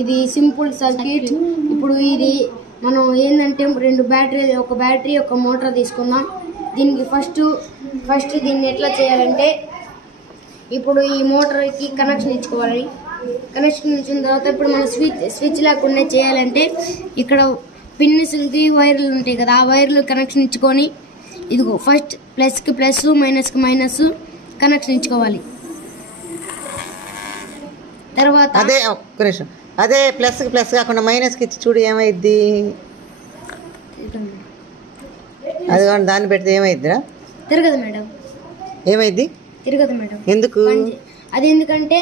ఇది simple circuit. ఇప్పుడు ఇది మనం ఏంటంటే ఒక బ్యాటరీ ఒక మోటార్ తీసుకుందాం. దీనికి ఫస్ట్ దీన్ని ఎట్లా చేయాలంటే ఇప్పుడు ఈ మోటార్కి కనెక్షన్ ఇచ్చుకోవాలి. కనెక్షన్ ఇచ్చిన తర్వాత ఇప్పుడు మనం స్విచ్ లేకుండా చేయాలంటే ఇక్కడ పిన్నులకి వైర్లు ఉంటాయి కదా, ఆ వైర్లు కనెక్షన్ ఇచ్చుకొని ఇదిగో ఫస్ట్ ప్లస్కి ప్లస్ మైనస్కి మైనస్ కనెక్షన్ ఇచ్చుకోవాలి. తర్వాత అదే ప్లస్కి ప్లస్ కాకుండా మైనస్కి ఇచ్చి చూడు ఏమైద్ది. అది దాన్ని పెడితే ఏమైద్దిరా? తిరగదు మేడం. ఏమైద్ది? తిరగదు మేడం. ఎందుకు? అది ఎందుకంటే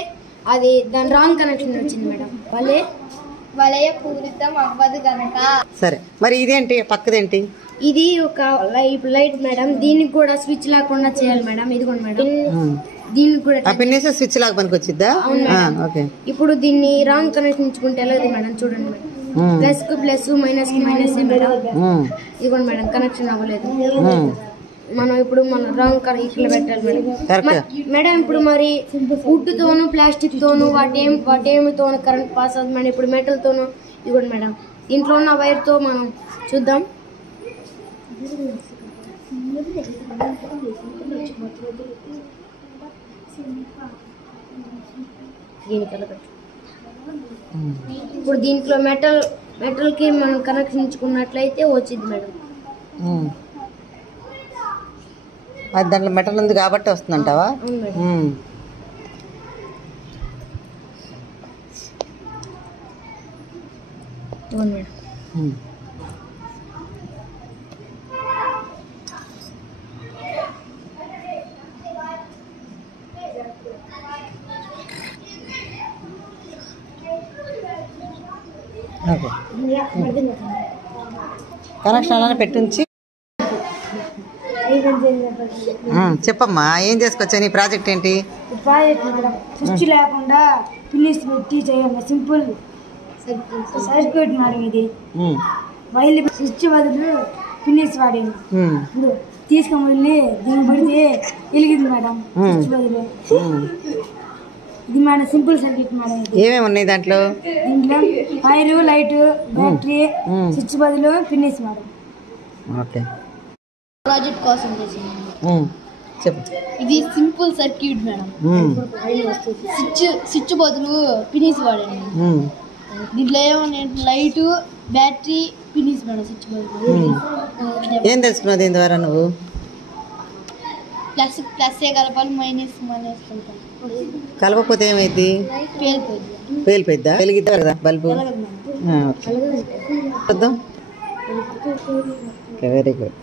అది దాని రాంగ్ కనెక్షన్ వచ్చింది మేడం. వలయ పూరితం అవ్వదు కనుక. సరే, మరి ఇదేంటి పక్కదేంటి? ఇది ఒక లైట్ మేడం. దీనికి కూడా స్విచ్ లేకుండా చేయాలి మేడం. ఇదిగోండి మేడం, దీనికి కూడా స్విచ్ లాగా పనికి వచ్చిద్దా? ఇప్పుడు దీన్ని రాంగ్ కనెక్షన్ ఇచ్చుకుంటే ఎలాగది మేడం? చూడండి మేడం, ప్లస్ కు ప్లస్ మైనస్ కి మైనస్ మేడం. ఇదిగోండి మేడం, కనెక్షన్ అవ్వలేదు. మనం ఇప్పుడు రాంగ్ కనెక్షన్ పెట్టాలి మేడం. మేడం ఇప్పుడు మరి వుడ్ తోను ప్లాస్టిక్ తోను వాటేమితోను కరెంట్ పాస్ అవుతుంది మేడం. ఇప్పుడు మెటల్ తోను ఇదిగోండి మేడం, దీంట్లో ఉన్న వైర్ తో మనం చూద్దాం. ఇప్పుడు దీంట్లో మెటల్ కి మనం కనెక్షన్ ఇచ్చుకున్నట్లయితే వచ్చింది మేడం. అది దాంట్లో మెటల్ ఉంది కాబట్టి వస్తుందంటావా? కనెక్షన్ అలానే పెట్టుంచి చెప్పమ్మా, ఏం చేసుకోవచ్చా? నీ ప్రాజెక్ట్ ఏంటి? స్విచ్ లేకుండా పిన్నిస్ పెట్టి చేయాలి. Simple circuit madam. ఇది వైర్లు స్విచ్ బదులు పిన్నిస్ వాడాను. ఇప్పుడు తీసుకొని వెళ్ళి దీన్ని పడితే వెలిగింది మేడం స్విచ్ బదులు. ఇది మేడం సింపుల్ సర్క్యూట్ మేడం. ఏమేమి ఉన్నాయి దాంట్లో? దీంట్లో వైరు, లైట్, బ్యాటరీ, స్విచ్ బదులు పిన్నిస్ మేడం. ఓకే, ప్రాజెక్ట్ కోసం చెప్పు. ఇది సింపుల్ సర్క్యూట్ మేడం. స్విచ్ బదులు పినిస్ వాడండి. దీంట్లో ఏమన్నా light, battery, penis madam. Switch బదులు ఏం తెలుసుకున్నావు దీని ద్వారా నువ్వు? ప్లస్ కలపాలి, మైనస్ కలపాలి. కలపకపోతే ఏమైంది? పేలిపోయిద్దా? వెలిగిద్దా కదా బల్బు? Very good.